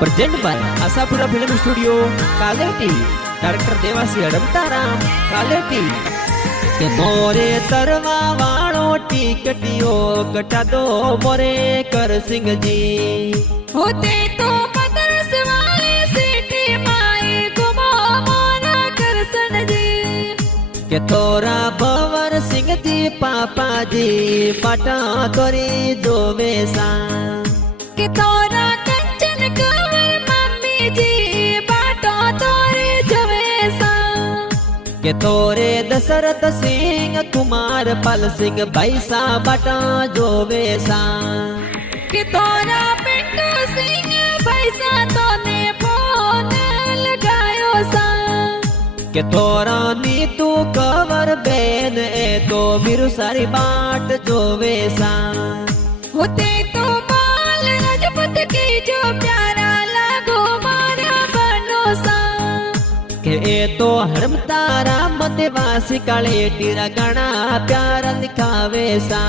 Present by Ashapura film studio Kaleti. Director Dewasi Hadmataram Kaleti. के मोरे तरवा वाणो टिकटियो कटा दो मोरे कर सिंह जी। होते तो मदरस वाले सीटी माए घुमो मोरा करसन जी। के तोरा भवर सिंह जी पापा जी पाटा तोरी जोवे सा। के तोरा कंचन कंवर मम्मी जी बाटो तोरे जवेसा। के तोरे दशरथ सिंह कुमार पाल सिंह भैसा बाटा जोवे सा। के तोरा पिंटू सिंह भैसा तोने फोन लगायो सा। के तोरा नीतू कंवर बेन ए तो वीरू सारी बाट जोवे सा। होते तो बाल राजपूत की जो प्यारा लागो मारा बनो सा। के ए तो हरमतारा मदेवासी काले टीरा गणा प्यारा दिखावे सा।